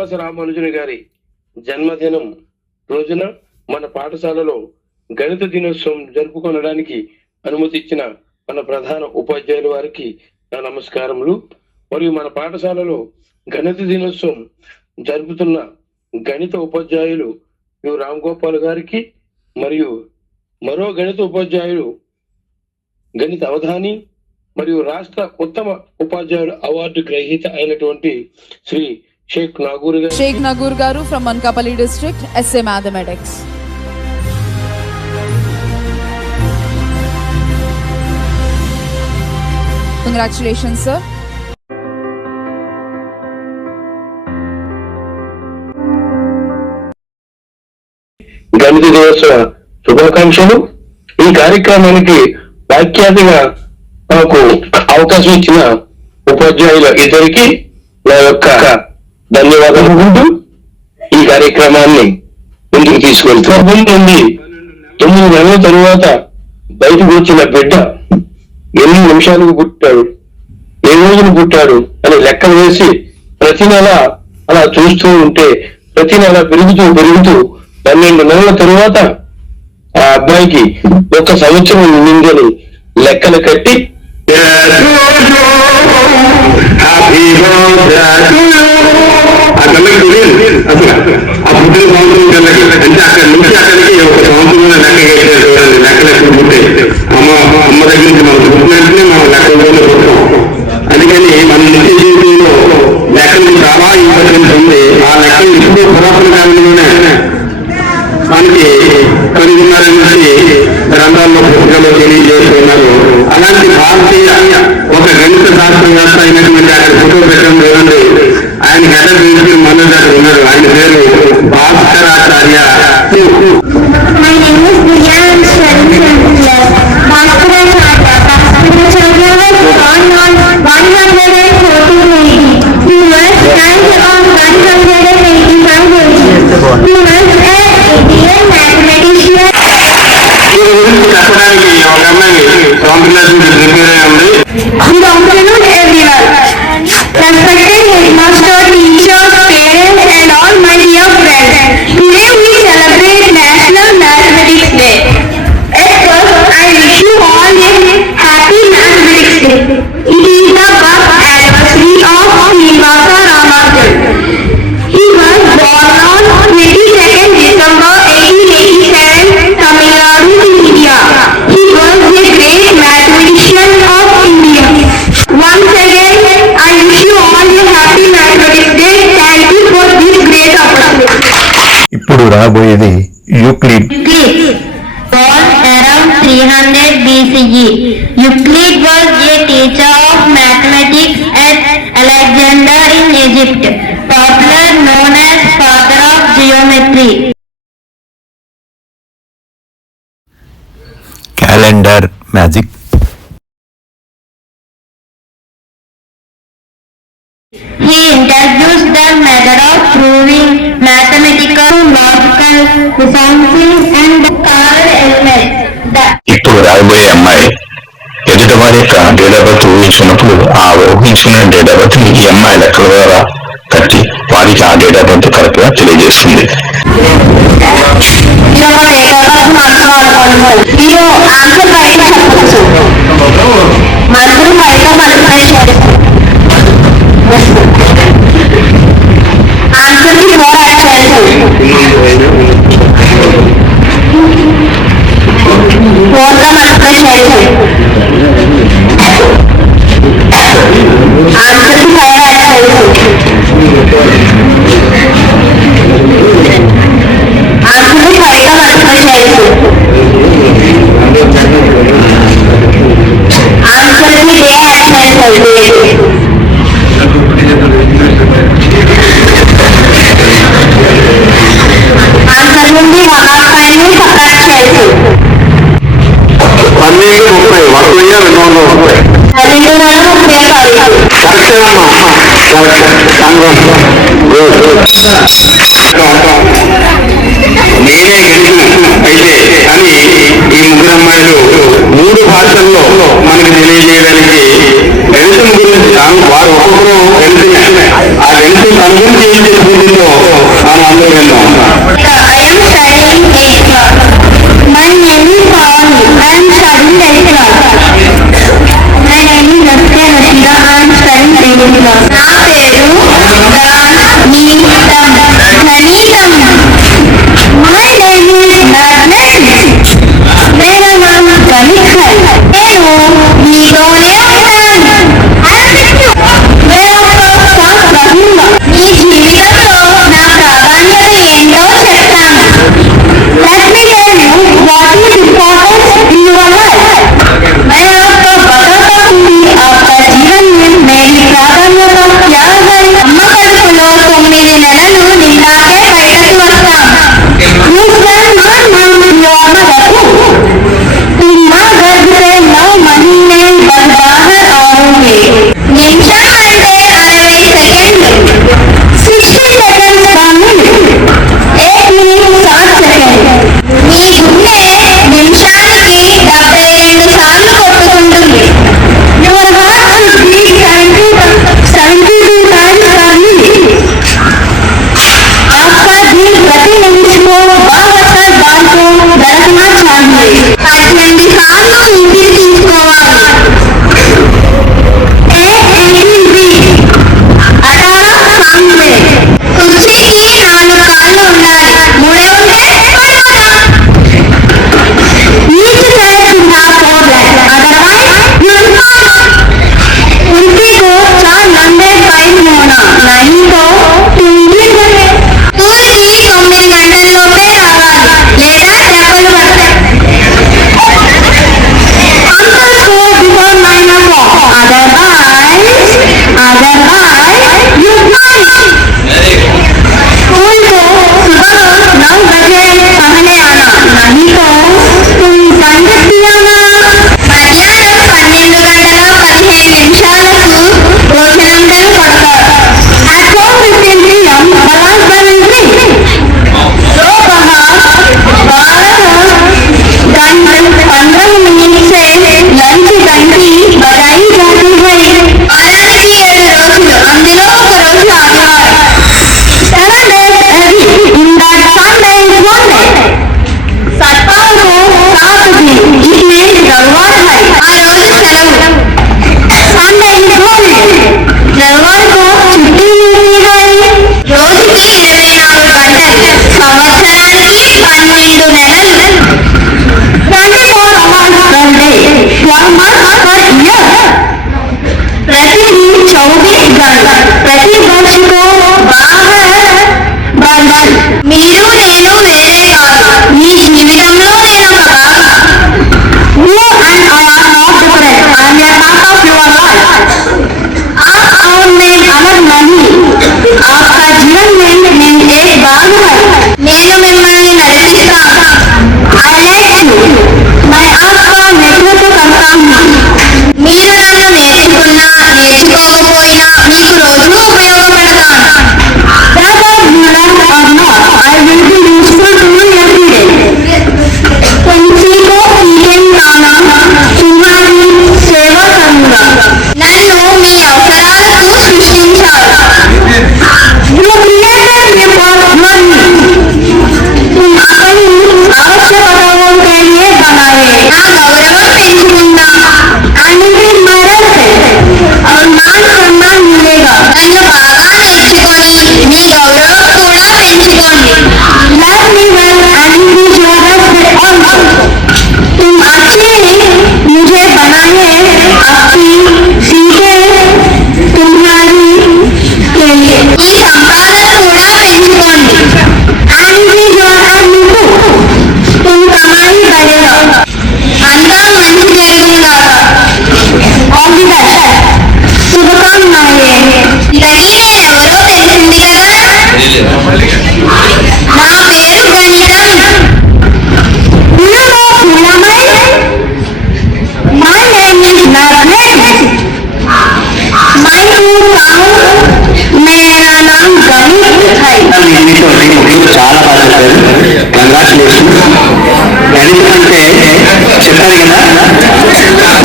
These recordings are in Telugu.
శ్రీనివాస రామానుజుని గారి జన్మదినం రోజున మన పాఠశాలలో గణిత దినోత్సవం జరుపుకొనడానికి అనుమతి ఇచ్చిన మన ప్రధాన ఉపాధ్యాయుల వారికి నా నమస్కారములు. మరియు మన పాఠశాలలో గణిత దినోత్సవం జరుపుతున్న గణిత ఉపాధ్యాయులు యు రామ్ గోపాల్ గారికి మరియు మరో గణిత ఉపాధ్యాయులు గణిత అవధాని మరియు రాష్ట్ర ఉత్తమ ఉపాధ్యాయుడు అవార్డు గ్రహీత అయినటువంటి శ్రీ షేక్ నగూర్ గారు from Anakapalli district, SA Mathematics. Congratulations, sir. గణిత దినోత్సవ శుభాకాంక్షలు. ఈ కార్యక్రమానికి వ్యాఖ్యాతగా నాకు అవకాశం ఇచ్చిన ఉపాధ్యాయుల ఇద్దరికి నా యొక్క ధన్యవాదాలు ఉంటూ ఈ కార్యక్రమాన్ని ముందుకు తీసుకెళ్తారు. నుండి 9 నెలల తరువాత బయటకు వచ్చిన బిడ్డ ఎన్ని నిమిషాలకు పుట్టాడు, ఏ రోజున పుట్టాడు అని లెక్క వేసి ప్రతి నెల అలా చూస్తూ ఉంటే ప్రతి నెల పెరుగుతూ 12 నెలల తరువాత ఆ అబ్బాయికి 1 సంవత్సరం నిందని లెక్కలు కట్టి అమ్మ దగ్గర నుంచి మనం పుట్టినట్టునే మనం లెక్కలోనే పుట్టాం. అందుకని మన నిత్య జీవితంలో లెక్కలు చాలా ఇంపార్టెంట్ ఉంది. ఆ లెక్కలు ఇప్పుడు పురాతన కాలంలోనే మనకి కనుగొన్నారనేసి గ్రంథాల్లో పుస్తకాల్లో తెలియజేస్తున్నారు. అలాంటి భారతీయ ఒక గణిత శాస్త్రవేత్త అయినటువంటి ఆయన ఫోటో పెట్టడం లేదండి. ఆయన గడ్డ గురించి మనోజ్ గారు ఉన్నారు. ఆయన పేరు భాస్కరాచార్య. చెప్పడానికి ఒక అమ్మాయి కాంపిటేషన్ ప్రిపేర్ అయి ఉంది. Respected headmaster, teachers, parents and all my dear friends, today we celebrate National Mathematics Day. At first, I wish you all a happy Mathematics Day. It is the birth anniversary of Srinivasa Ramanujan. He was born on 22nd December 1887, Tamil Nadu, India. He was a great mathematician of India. Once again, I wish you all a happy Mathematics Day. Thank you for this great opportunity. ఇప్పుడు రాబోయేది Euclid. Born around 300 BCE, Euclid was a teacher of mathematics at Alexandria in Egypt, popularly known as father of geometry. Calendar magic. He introduced the method of proving mathematical, logical, reasoning and colored elements. ఇప్పుడు రాబోయే అమ్మాయి ఎదుటివారి యొక్క డేట్ ఆఫ్ బర్త్ ఊహించుకున్నప్పుడు ఆ ఊహించుకున్న డేట్ ఆఫ్ బర్త్ ఈ అమ్మాయి లెక్కల ద్వారా కట్టి వారికి ఆ డేట్ ఆఫ్ బర్త్ కరెక్ట్ గా తెలియజేస్తుంది. నేనే గణితం అయితే అని ఈ ముగ్గురు అమ్మాయిలు 3 భాషల్లో మనకి తెలియజేయడానికి గణితం గురించి వారు ఒక్కొక్కరు గణితం ఆ గణితం తన గురించి ఏం తెలుసుకుంటుంది కంగ్రాచులేషన్. ఎడిషన్ అంటే చెప్పారు కదా,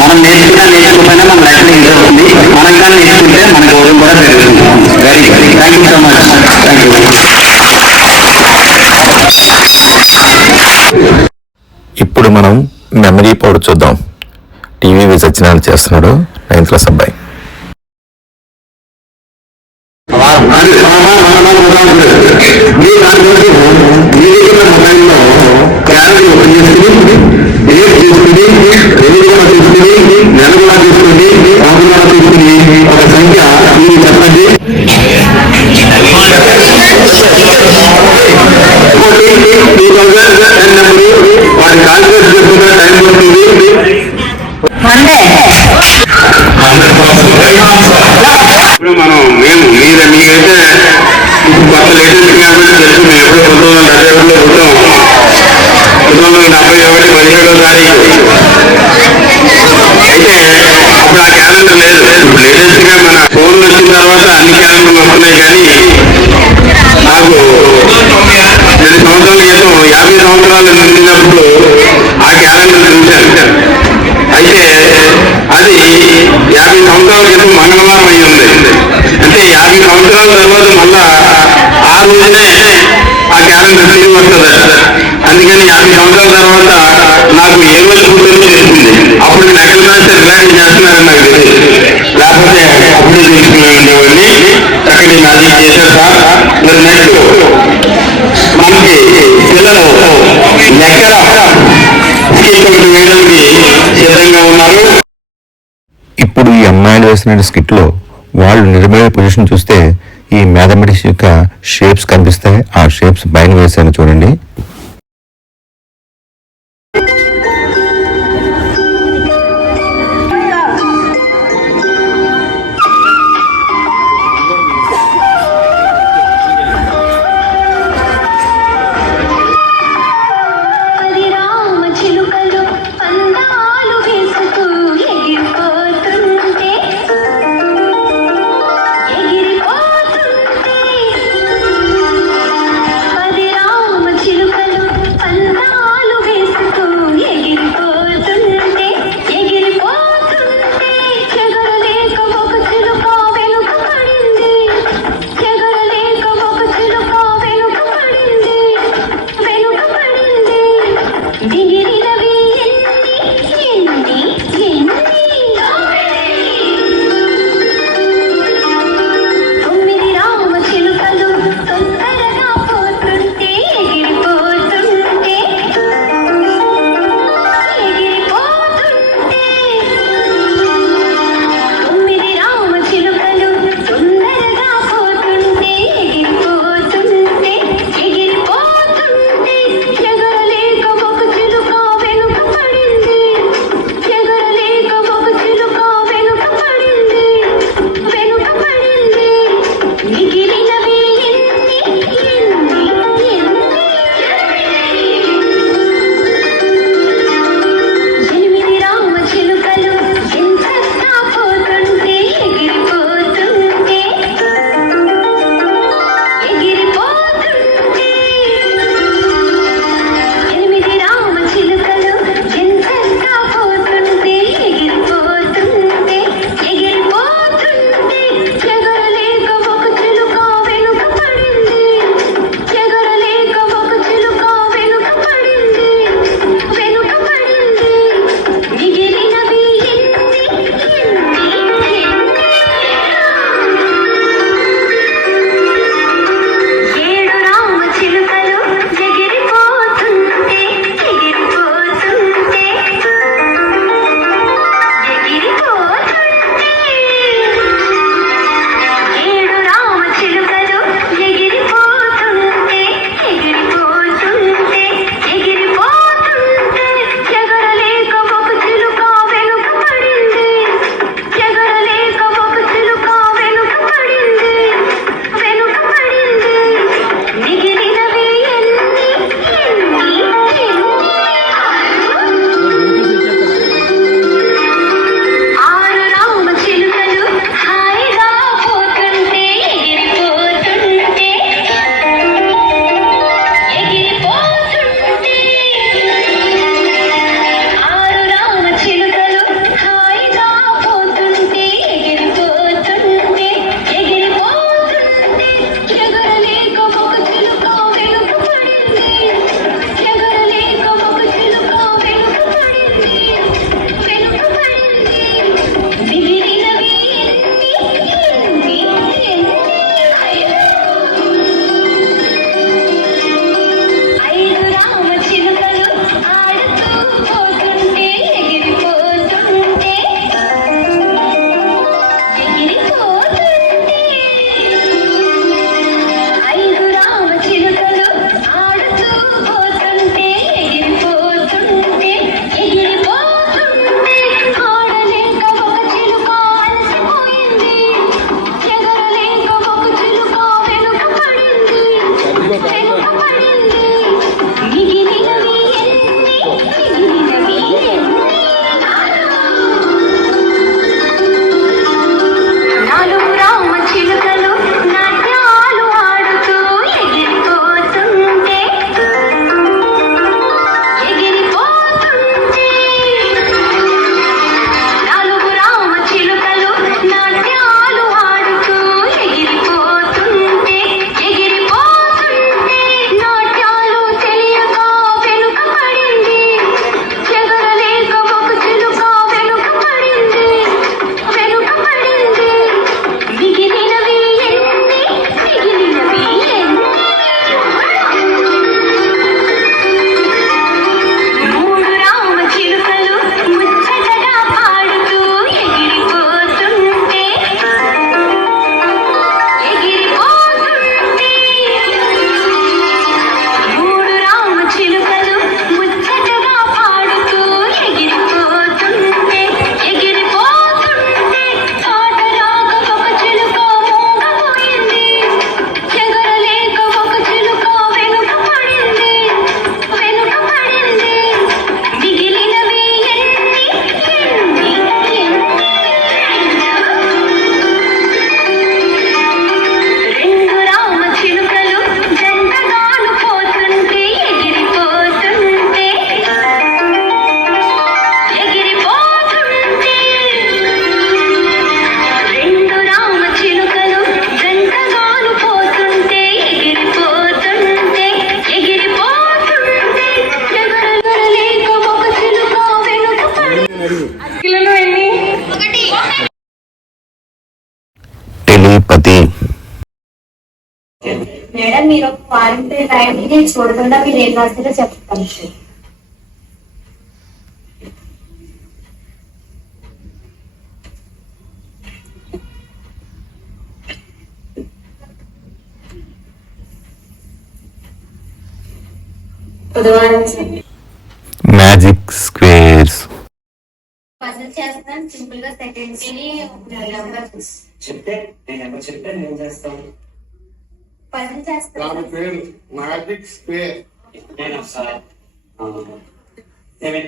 మనం నేర్చుకోకపోయినా మన లైఫ్లో యూజ్ అవుతుంది. మనం కానీ నేర్చుకుంటే మన గౌరవం కూడా పెరుగుతుంది. Very good, thank you so much. Thank you. ఇప్పుడు మనం మెమరీ పౌడర్ చూద్దాం. టీవీ సత్యనారాయణ చేస్తున్నాడు, 9th క్లాస్ అబ్బాయి. మీ దానికోసం మీ దగ్గర మొబైల్లో క్యాలరీ ఓపెన్ చేసుకుని డేట్ తీసుకుని రోజు కూడా తీసుకుని నెల కూడా తీసుకుని సంవత్సరం కూడా తీసుకుని ఒక సంఖ్య మీరు చెప్పండి. వాటి కాన్సెప్ట్ చేసుకున్న టైం పడుతుంది. ఇప్పుడు మనం మీరైతే ఇప్పుడు కొత్త లేటెస్ట్ కాబట్టి తెలుసు. మేము ఎప్పుడు 1971లో పుట్టాం. 1971 17వ తారీఖు. అయితే అప్పుడు ఆ క్యాలెండర్ లేదు. ఇప్పుడు లేటెస్ట్ గా మన ఫోన్లు వచ్చిన తర్వాత అన్ని క్యాలెండర్లు వస్తున్నాయి. కానీ నాకు 2 సంవత్సరాల క్రితం 50 సంవత్సరాలు నిండినప్పుడు ఆ క్యాలెండర్ చూశాను. అయితే అది 50 సంవత్సరాల క్రితం మంగళవారం అయి ఉంది. అంటే 50 సంవత్సరాల తర్వాత మళ్ళా ఆ రోజునే ఆ క్యాలెండర్ తిరిగి వస్తుంది. అందుకని 50 సంవత్సరాల తర్వాత నాకు ఏ రోజు పుట్టిందో తెలిసింది. అప్పుడు నెక్స్ట్ మ్యాచ్ రిలాక్స్ చేస్తున్నారని నాకు తెలియదు. లేకపోతే అప్పుడే తీసుకుని ఉండేవాడిని. చక్కటి మ్యాజిక్ చేశారు సార్. మరి నెక్స్ట్ మనకి పిల్లలు ఎక్కడ స్కీట్ వేయడానికి సిద్ధంగా ఉన్నారు. ఇప్పుడు ఈ అమ్మాయిలు వేసిన స్కిట్ లో వాళ్ళు నిలబడే పొజిషన్ చూస్తే ఈ మ్యాథమెటిక్స్ యొక్క షేప్స్ కనిపిస్తాయి. ఆ షేప్స్ పైన వేసాను చూడండి. చిలు గణపతి. మేడం మీరు ఒక వారం టైంని చూడకుండా మీరు ఏం రాస్తారో చెప్తాను. బుధవారం మ్యాజిక్ స్క్వేర్స్. పజిల్ చేస్తున్నాను సింపుల్ గా సెకండ్ చెప్తే నేను చేస్తాను. పజిల్ చేస్తాను. పేరు మ్యాజిక్ స్క్వేర్. నేను సార్ 7.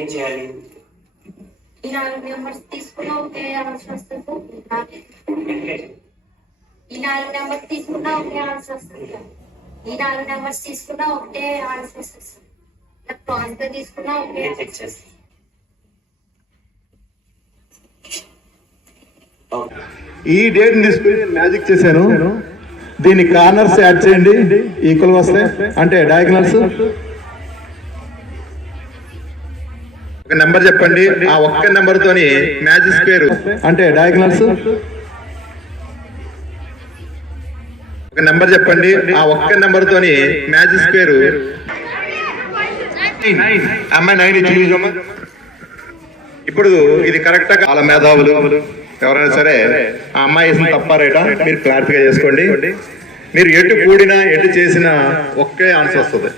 ఏం చేయాలి? ఈ 4 నెంబర్స్ తీసుకున్నా ఒకే ఆన్సర్ వస్తుంది. ఈ 4 నెంబర్స్ తీసుకున్నా ఒకే ఆన్సర్ వస్తుంది. ఈ 4 నెంబర్స్ తీసుకున్నా ఒకటే ఆన్సర్ వస్తుంది. క్రాస్ గా తీసుకున్నా ఒకే చెక్ చేస్తాను. ఈ డేట్ తీసుకుని మ్యాజిక్ చేశాను. దీని కార్నర్స్ యాడ్ చేయండి, ఈక్వల్ వస్తాయి. అంటే డయాగ్నల్స్ ఒక నెంబర్ చెప్పండి, ఆ ఒక్క నెంబర్ తోని మ్యాజిక్ స్క్వేర్. అంటే డయాగ్నల్స్ ఒక నెంబర్ చెప్పండి, ఆ ఒక్క నెంబర్ తోని మ్యాజిక్ స్క్వేర్. అమ్మాయి 9 చూపించమ్మా. ఇప్పుడు ఇది కరెక్ట్. వాళ్ళ మేధావులు ఎవరైనా సరే ఆ అమ్మాయి వేసిన తప్పారేట మీరు క్లారిఫై చేసుకోండి. మీరు ఎటు కూడినా ఎటు చేసినా ఒకే ఆన్సర్ వస్తుంది.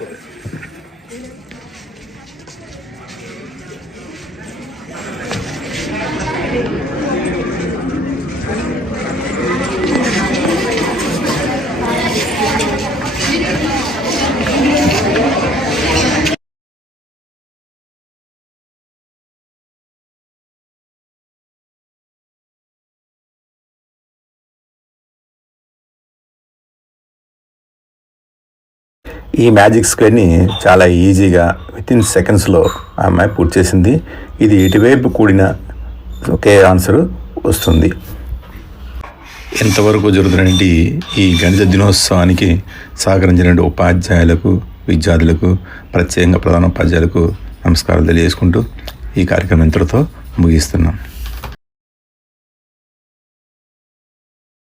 ఈ మ్యాజిక్ స్క్వేర్ని చాలా ఈజీగా వితిన్ సెకండ్స్లో ఆ అమ్మాయి పూర్తి చేసింది. ఇది ఎటువైపు కూడిన ఒకే ఆన్సర్ వస్తుంది. ఎంతవరకు జరుగుతున్నటువంటి ఈ గణిత దినోత్సవానికి సహకరించిన ఉపాధ్యాయులకు, విద్యార్థులకు, ప్రత్యేకంగా ప్రధానోపాధ్యాయులకు నమస్కారాలు తెలియజేసుకుంటూ ఈ కార్యక్రమం ఇంతటితో ముగిస్తున్నాం.